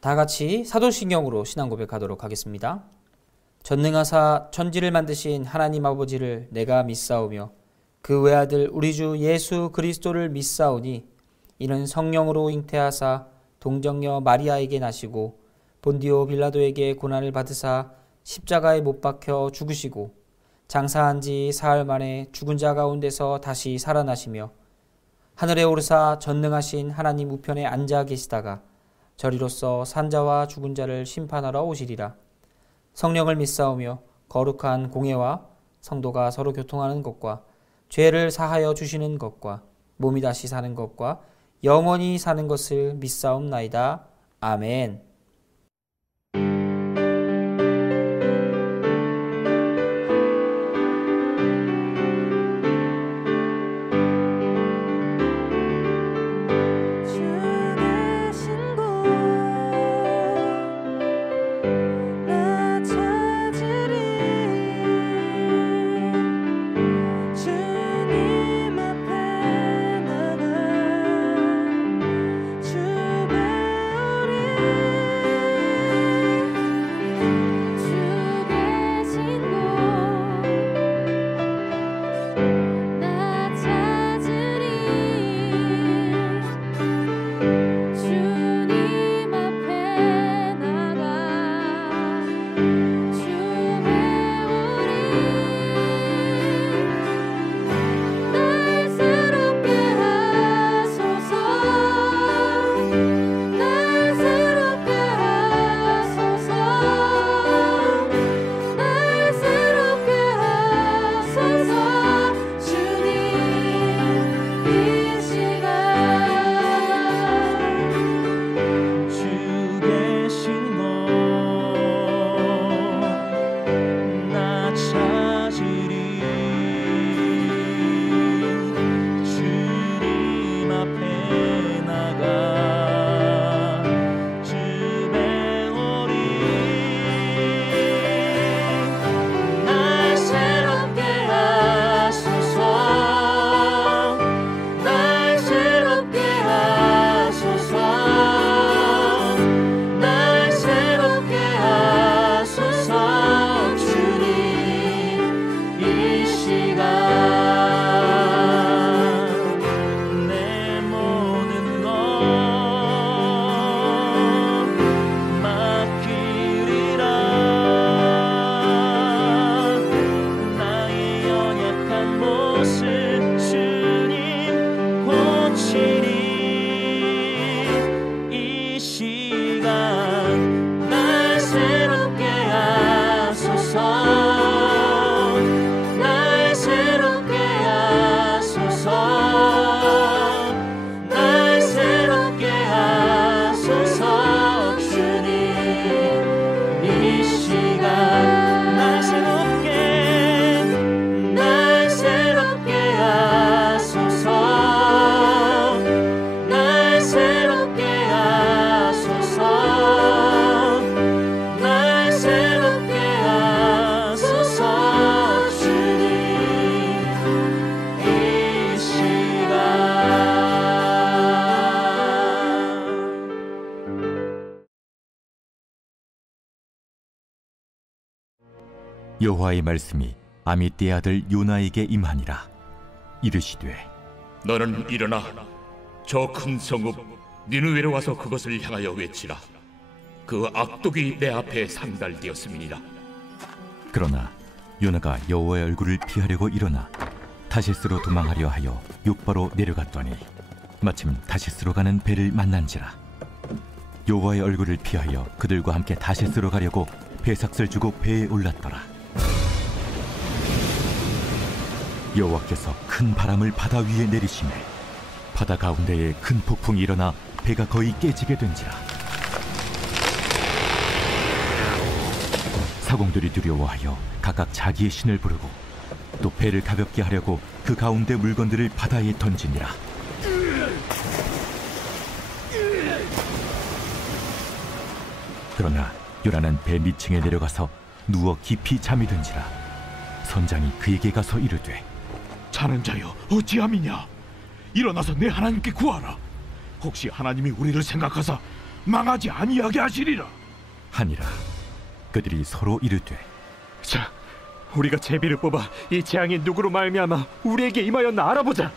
다 같이 사도신경으로 신앙 고백하도록 하겠습니다. 전능하사 천지를 만드신 하나님 아버지를 내가 믿사오며 그 외아들 우리 주 예수 그리스도를 믿사오니 이는 성령으로 잉태하사 동정녀 마리아에게 나시고 본디오 빌라도에게 고난을 받으사 십자가에 못 박혀 죽으시고 장사한 지 사흘 만에 죽은 자 가운데서 다시 살아나시며 하늘에 오르사 전능하신 하나님 우편에 앉아 계시다가 저리로서 산자와 죽은 자를 심판하러 오시리라. 성령을 믿사오며 거룩한 공예와 성도가 서로 교통하는 것과 죄를 사하여 주시는 것과 몸이 다시 사는 것과 영원히 사는 것을 믿사옵나이다. 아멘. 여호와의 말씀이 아미떼의 아들 요나에게 임하니라. 이르시되 너는 일어나 저 큰 성읍 니느웨로 와서 그것을 향하여 외치라. 그 악독이 내 앞에 상달되었음이니라. 그러나 요나가 여호와의 얼굴을 피하려고 일어나 다시스로 도망하려 하여 욥바로 내려갔더니 마침 다시스로 가는 배를 만난지라. 여호와의 얼굴을 피하여 그들과 함께 다시스로 가려고 배삭을 주고 배에 올랐더라. 여호와께서 큰 바람을 바다 위에 내리시매 바다 가운데에 큰 폭풍이 일어나 배가 거의 깨지게 된지라. 사공들이 두려워하여 각각 자기의 신을 부르고 또 배를 가볍게 하려고 그 가운데 물건들을 바다에 던지니라. 그러나 요나는 배 밑층에 내려가서 누워 깊이 잠이 든지라. 선장이 그에게 가서 이르되 자는 자여 어찌함이냐? 일어나서 내 하나님께 구하라. 혹시 하나님이 우리를 생각하사 망하지 아니하게 하시리라 하니라. 그들이 서로 이르되 자, 우리가 제비를 뽑아 이 재앙이 누구로 말미암아 우리에게 임하였나 알아보자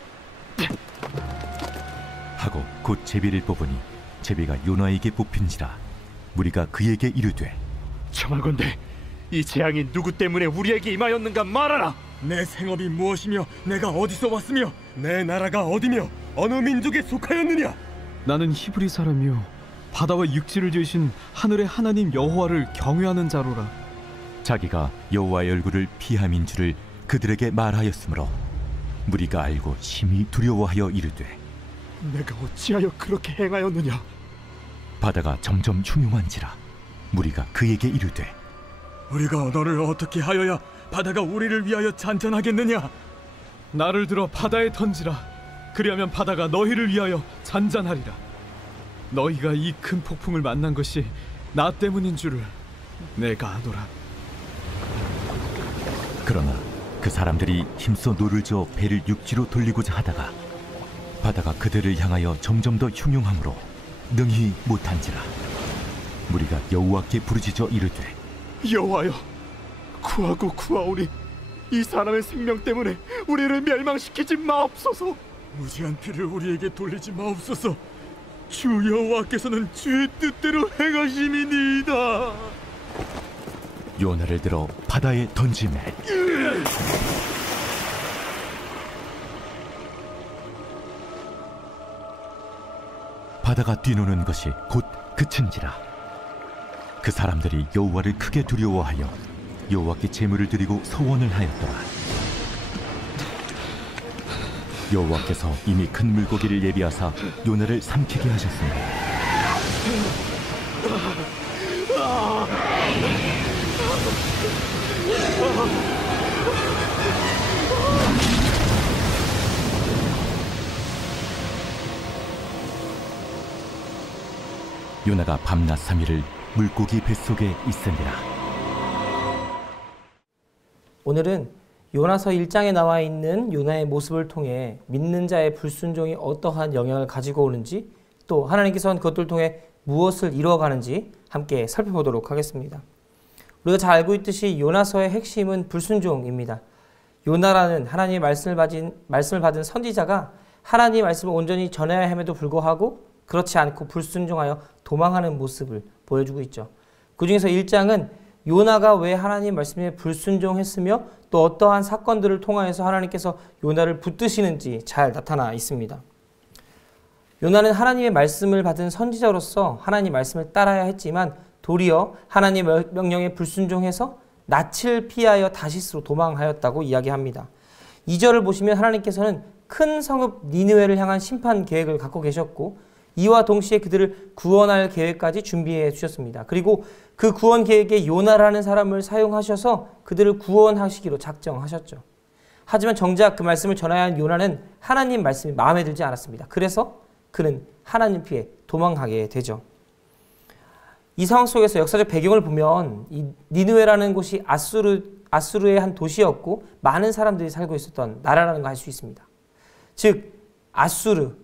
하고 곧 제비를 뽑으니 제비가 요나에게 뽑힌지라. 무리가 그에게 이르되 청하건대 이 재앙이 누구 때문에 우리에게 임하였는가 말하라. 내 생업이 무엇이며 내가 어디서 왔으며 내 나라가 어디며 어느 민족에 속하였느냐? 나는 히브리 사람이요 바다와 육지를 지으신 하늘의 하나님 여호와를 경외하는 자로라. 자기가 여호와의 얼굴을 피함인 줄을 그들에게 말하였으므로 무리가 알고 심히 두려워하여 이르되 내가 어찌하여 그렇게 행하였느냐? 바다가 점점 흉흉한지라. 무리가 그에게 이르되 우리가 너를 어떻게 하여야 바다가 우리를 위하여 잔잔하겠느냐? 나를 들어 바다에 던지라. 그리하면 바다가 너희를 위하여 잔잔하리라. 너희가 이 큰 폭풍을 만난 것이 나 때문인 줄을 내가 아노라. 그러나 그 사람들이 힘써 노를 저어 배를 육지로 돌리고자 하다가 바다가 그들을 향하여 점점 더 흉흉함으로 능히 못한지라. 무리가 여호와께 부르짖어 이르되 여호와여, 구하고 구하오니 이 사람의 생명 때문에 우리를 멸망시키지 마옵소서. 무지한 피를 우리에게 돌리지 마옵소서. 주 여호와께서는 주의 뜻대로 행하심이니이다. 요나를 들어 바다에 던지매 바다가 뛰노는 것이 곧 그친지라. 그 사람들이 여호와를 크게 두려워하여 여호와께 제물을 드리고 서원을 하였더라. 여호와께서 이미 큰 물고기를 예비하사 요나를 삼키게 하셨습니다. 요나가 밤낮 3일을 물고기 뱃속에 있으니라. 오늘은 요나서 1장에 나와 있는 요나의 모습을 통해 믿는 자의 불순종이 어떠한 영향을 가지고 오는지, 또 하나님께서는 그것들을 통해 무엇을 이루어가는지 함께 살펴보도록 하겠습니다. 우리가 잘 알고 있듯이 요나서의 핵심은 불순종입니다. 요나라는 하나님의 말씀을 받은 선지자가 하나님의 말씀을 온전히 전해야 함에도 불구하고 그렇지 않고 불순종하여 도망하는 모습을 보여주고 있죠. 그 중에서 1장은 요나가 왜 하나님 말씀에 불순종했으며 또 어떠한 사건들을 통하여서 하나님께서 요나를 붙드시는지 잘 나타나 있습니다. 요나는 하나님의 말씀을 받은 선지자로서 하나님 말씀을 따라야 했지만 도리어 하나님의 명령에 불순종해서 낯을 피하여 다시스로 도망하였다고 이야기합니다. 2절을 보시면 하나님께서는 큰 성읍 니느웨를 향한 심판 계획을 갖고 계셨고 이와 동시에 그들을 구원할 계획까지 준비해 주셨습니다. 그리고 그 구원 계획에 요나라는 사람을 사용하셔서 그들을 구원하시기로 작정하셨죠. 하지만 정작 그 말씀을 전해야 한 요나는 하나님 말씀이 마음에 들지 않았습니다. 그래서 그는 하나님 피해 도망가게 되죠. 이 상황 속에서 역사적 배경을 보면 이 니느웨라는 곳이 아수르의 한 도시였고 많은 사람들이 살고 있었던 나라라는 걸 알 수 있습니다. 즉 아수르,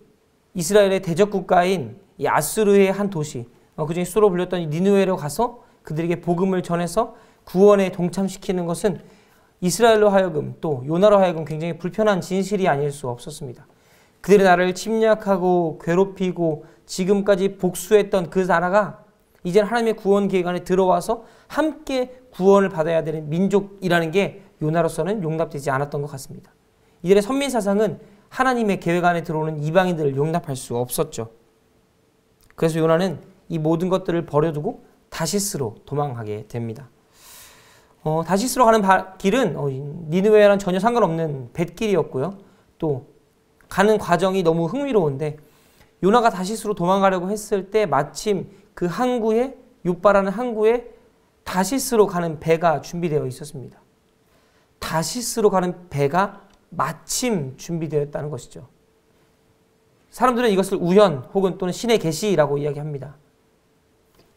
이스라엘의 대적 국가인 이 아수르의 한 도시, 그중에 수로 불렸던 이 니느웨로 가서 그들에게 복음을 전해서 구원에 동참시키는 것은 이스라엘로 하여금 또 요나로 하여금 굉장히 불편한 진실이 아닐 수 없었습니다. 그들의 나라를 침략하고 괴롭히고 지금까지 복수했던 그 나라가 이제는 하나님의 구원 계획 안에 들어와서 함께 구원을 받아야 되는 민족이라는 게 요나로서는 용납되지 않았던 것 같습니다. 이들의 선민 사상은 하나님의 계획 안에 들어오는 이방인들을 용납할 수 없었죠. 그래서 요나는 이 모든 것들을 버려두고 다시스로 도망가게 됩니다. 다시스로 가는 길은 니느웨랑 전혀 상관없는 뱃길이었고요. 또 가는 과정이 너무 흥미로운데 요나가 다시스로 도망가려고 했을 때 마침 그 항구에 욥바라는 항구에 다시스로 가는 배가 준비되어 있었습니다. 다시스로 가는 배가 마침 준비되었다는 것이죠. 사람들은 이것을 우연 혹은 또는 신의 계시라고 이야기합니다.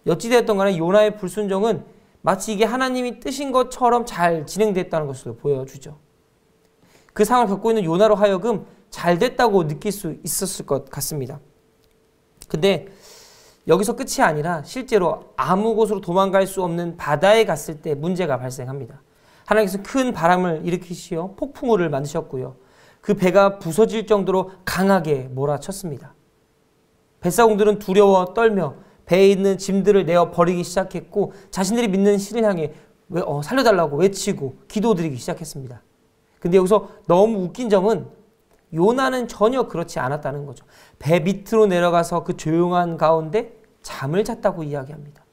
어찌되었던 간에 요나의 불순종은 마치 이게 하나님이 뜻인 것처럼 잘 진행됐다는 것을 보여주죠. 그 상황을 겪고 있는 요나로 하여금 잘 됐다고 느낄 수 있었을 것 같습니다. 근데 여기서 끝이 아니라 실제로 아무 곳으로 도망갈 수 없는 바다에 갔을 때 문제가 발생합니다. 하나님께서 큰 바람을 일으키시어 폭풍우를 만드셨고요. 그 배가 부서질 정도로 강하게 몰아쳤습니다. 뱃사공들은 두려워 떨며 배에 있는 짐들을 내어 버리기 시작했고 자신들이 믿는 신을 향해 살려달라고 외치고 기도드리기 시작했습니다. 근데 여기서 너무 웃긴 점은 요나는 전혀 그렇지 않았다는 거죠. 배 밑으로 내려가서 그 조용한 가운데 잠을 잤다고 이야기합니다.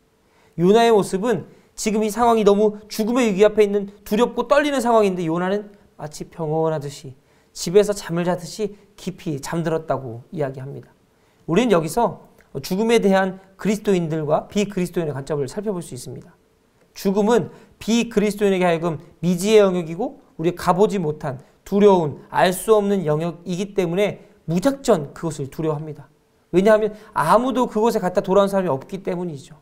요나의 모습은 지금 이 상황이 너무 죽음의 위기 앞에 있는 두렵고 떨리는 상황인데 요나는 마치 평온하듯이 집에서 잠을 자듯이 깊이 잠들었다고 이야기합니다. 우리는 여기서 죽음에 대한 그리스도인들과 비그리스도인의 관점을 살펴볼 수 있습니다. 죽음은 비그리스도인에게 하여금 미지의 영역이고 우리가 가보지 못한 두려운 알 수 없는 영역이기 때문에 무작정 그것을 두려워합니다. 왜냐하면 아무도 그곳에 갔다 돌아온 사람이 없기 때문이죠.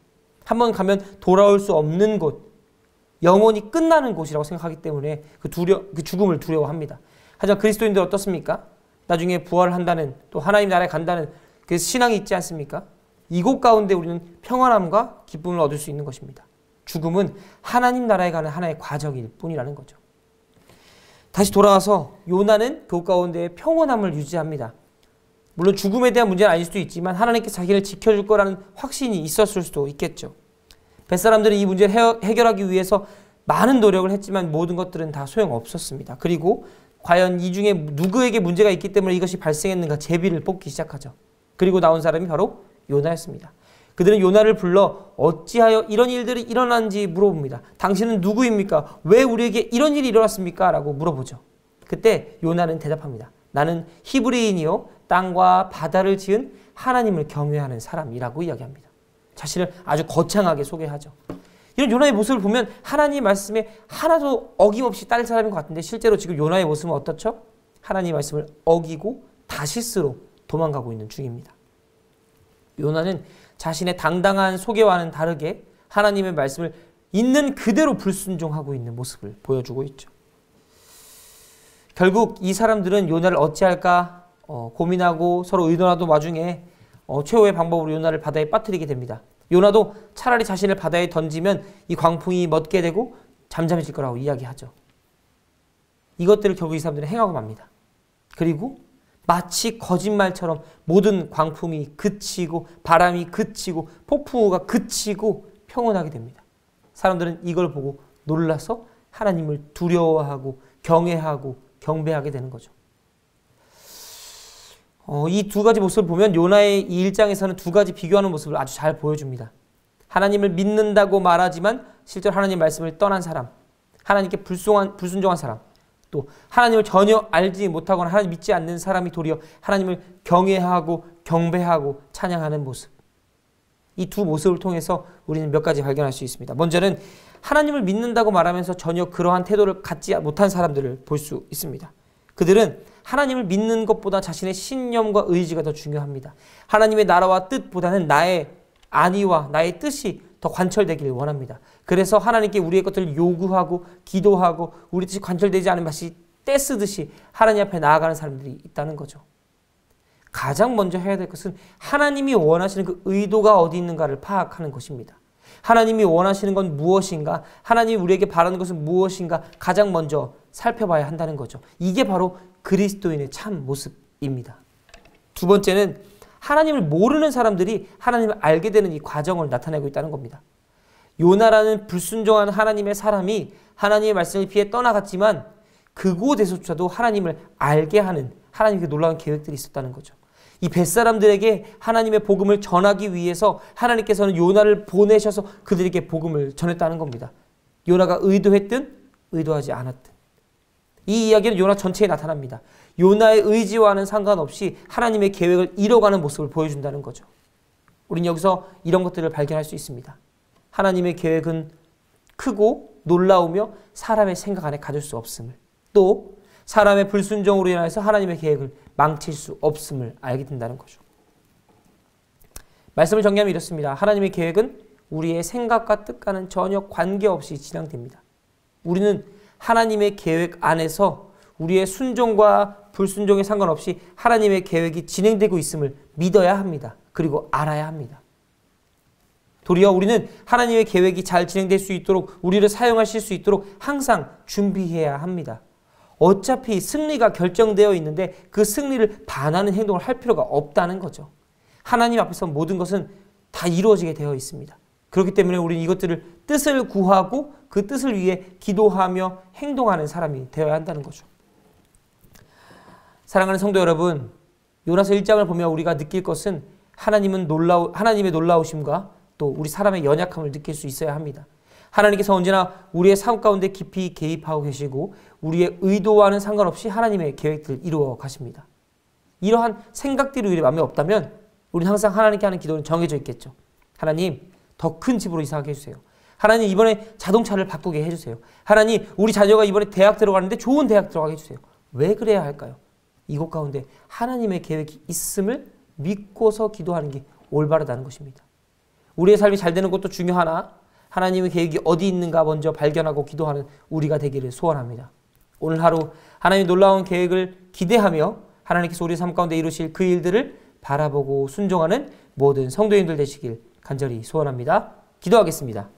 한번 가면 돌아올 수 없는 곳, 영원히 끝나는 곳이라고 생각하기 때문에 그 죽음을 두려워합니다. 하지만 그리스도인들 어떻습니까? 나중에 부활을 한다는, 또 하나님 나라에 간다는 그 신앙이 있지 않습니까? 이곳 가운데 우리는 평안함과 기쁨을 얻을 수 있는 것입니다. 죽음은 하나님 나라에 가는 하나의 과정일 뿐이라는 거죠. 다시 돌아와서 요나는 그곳 가운데 평온함을 유지합니다. 물론 죽음에 대한 문제는 아닐 수도 있지만 하나님께 자기를 지켜줄 거라는 확신이 있었을 수도 있겠죠. 뱃사람들은 이 문제를 해결하기 위해서 많은 노력을 했지만 모든 것들은 다 소용없었습니다. 그리고 과연 이 중에 누구에게 문제가 있기 때문에 이것이 발생했는가 제비를 뽑기 시작하죠. 그리고 나온 사람이 바로 요나였습니다. 그들은 요나를 불러 어찌하여 이런 일들이 일어난지 물어봅니다. 당신은 누구입니까? 왜 우리에게 이런 일이 일어났습니까? 라고 물어보죠. 그때 요나는 대답합니다. 나는 히브리인이요 땅과 바다를 지은 하나님을 경외하는 사람이라고 이야기합니다. 자신을 아주 거창하게 소개하죠. 이런 요나의 모습을 보면 하나님 말씀에 하나도 어김없이 따를 사람인 것 같은데 실제로 지금 요나의 모습은 어떻죠? 하나님 말씀을 어기고 다시스로 도망가고 있는 중입니다. 요나는 자신의 당당한 소개와는 다르게 하나님의 말씀을 있는 그대로 불순종하고 있는 모습을 보여주고 있죠. 결국 이 사람들은 요나를 어찌할까 고민하고 서로 의논하던 와중에 최후의 방법으로 요나를 바다에 빠뜨리게 됩니다. 요나도 차라리 자신을 바다에 던지면 이 광풍이 멎게 되고 잠잠해질 거라고 이야기하죠. 이것들을 결국 이 사람들은 행하고 맙니다. 그리고 마치 거짓말처럼 모든 광풍이 그치고 바람이 그치고 폭풍우가 그치고 평온하게 됩니다. 사람들은 이걸 보고 놀라서 하나님을 두려워하고 경외하고 경배하게 되는 거죠. 이 두 가지 모습을 보면 요나의 이 1장에서는 두 가지 비교하는 모습을 아주 잘 보여줍니다. 하나님을 믿는다고 말하지만 실제로 하나님 말씀을 떠난 사람, 하나님께 불순종한 사람, 또 하나님을 전혀 알지 못하거나 하나님 믿지 않는 사람이 도리어 하나님을 경외하고 경배하고 찬양하는 모습. 이 두 모습을 통해서 우리는 몇 가지 발견할 수 있습니다. 먼저는 하나님을 믿는다고 말하면서 전혀 그러한 태도를 갖지 못한 사람들을 볼 수 있습니다. 그들은 하나님을 믿는 것보다 자신의 신념과 의지가 더 중요합니다. 하나님의 나라와 뜻보다는 나의 안위와 나의 뜻이 더 관철되기를 원합니다. 그래서 하나님께 우리의 것들을 요구하고 기도하고 우리 뜻이 관철되지 않은 마치 떼쓰듯이 하나님 앞에 나아가는 사람들이 있다는 거죠. 가장 먼저 해야 될 것은 하나님이 원하시는 그 의도가 어디 있는가를 파악하는 것입니다. 하나님이 원하시는 건 무엇인가? 하나님이 우리에게 바라는 것은 무엇인가? 가장 먼저 살펴봐야 한다는 거죠. 이게 바로 그리스도인의 참 모습입니다. 두 번째는 하나님을 모르는 사람들이 하나님을 알게 되는 이 과정을 나타내고 있다는 겁니다. 요나라는 불순종한 하나님의 사람이 하나님의 말씀을 피해 떠나갔지만 그곳에서조차도 하나님을 알게 하는 하나님의 놀라운 계획들이 있었다는 거죠. 이 뱃사람들에게 하나님의 복음을 전하기 위해서 하나님께서는 요나를 보내셔서 그들에게 복음을 전했다는 겁니다. 요나가 의도했든 의도하지 않았든. 이 이야기는 요나 전체에 나타납니다. 요나의 의지와는 상관없이 하나님의 계획을 이뤄가는 모습을 보여준다는 거죠. 우리는 여기서 이런 것들을 발견할 수 있습니다. 하나님의 계획은 크고 놀라우며 사람의 생각 안에 가질 수 없음을, 또 사람의 불순종으로 인해서 하나님의 계획을 망칠 수 없음을 알게 된다는 거죠. 말씀을 정리하면 이렇습니다. 하나님의 계획은 우리의 생각과 뜻과는 전혀 관계없이 진행됩니다. 우리는 하나님의 계획 안에서 우리의 순종과 불순종에 상관없이 하나님의 계획이 진행되고 있음을 믿어야 합니다. 그리고 알아야 합니다. 도리어 우리는 하나님의 계획이 잘 진행될 수 있도록, 우리를 사용하실 수 있도록 항상 준비해야 합니다. 어차피 승리가 결정되어 있는데 그 승리를 반하는 행동을 할 필요가 없다는 거죠. 하나님 앞에서 모든 것은 다 이루어지게 되어 있습니다. 그렇기 때문에 우리는 이것들을 뜻을 구하고 그 뜻을 위해 기도하며 행동하는 사람이 되어야 한다는 거죠. 사랑하는 성도 여러분, 요나서 1장을 보며 우리가 느낄 것은 하나님의 놀라우심과 또 우리 사람의 연약함을 느낄 수 있어야 합니다. 하나님께서 언제나 우리의 삶 가운데 깊이 개입하고 계시고 우리의 의도와는 상관없이 하나님의 계획들을 이루어 가십니다. 이러한 생각들이 우리 마음에 없다면 우리는 항상 하나님께 하는 기도는 정해져 있겠죠. 하나님, 더 큰 집으로 이사하게 해주세요. 하나님, 이번에 자동차를 바꾸게 해주세요. 하나님, 우리 자녀가 이번에 대학 들어가는데 좋은 대학 들어가게 해주세요. 왜 그래야 할까요? 이곳 가운데 하나님의 계획이 있음을 믿고서 기도하는 게 올바르다는 것입니다. 우리의 삶이 잘 되는 것도 중요하나 하나님의 계획이 어디 있는가 먼저 발견하고 기도하는 우리가 되기를 소원합니다. 오늘 하루 하나님의 놀라운 계획을 기대하며 하나님께서 우리의 삶 가운데 이루실 그 일들을 바라보고 순종하는 모든 성도님들 되시길 간절히 소원합니다. 기도하겠습니다.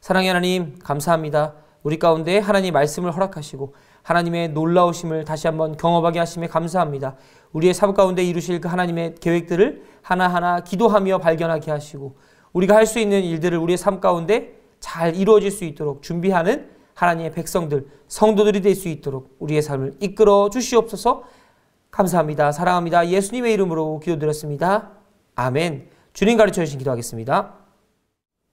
사랑의 하나님, 감사합니다. 우리 가운데 하나님의 말씀을 허락하시고 하나님의 놀라우심을 다시 한번 경험하게 하심에 감사합니다. 우리의 삶 가운데 이루실 그 하나님의 계획들을 하나하나 기도하며 발견하게 하시고 우리가 할 수 있는 일들을 우리의 삶 가운데 잘 이루어질 수 있도록 준비하는 하나님의 백성들, 성도들이 될 수 있도록 우리의 삶을 이끌어 주시옵소서. 감사합니다. 사랑합니다. 예수님의 이름으로 기도드렸습니다. 아멘. 주님 가르쳐 주신 기도하겠습니다.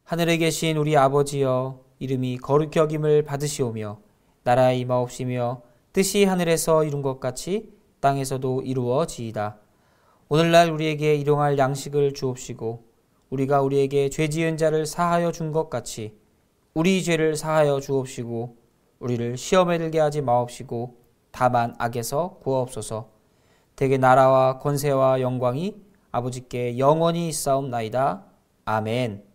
하늘에 계신 우리 아버지여, 이름이 거룩히 여김을 받으시오며 나라에 임하옵시며 뜻이 하늘에서 이룬 것 같이 땅에서도 이루어지이다. 오늘날 우리에게 일용할 양식을 주옵시고 우리가 우리에게 죄 지은 자를 사하여 준 것 같이 우리 죄를 사하여 주옵시고 우리를 시험에 들게 하지 마옵시고 다만 악에서 구하옵소서. 대개 나라와 권세와 영광이 아버지께 영원히 있사옵나이다. 아멘.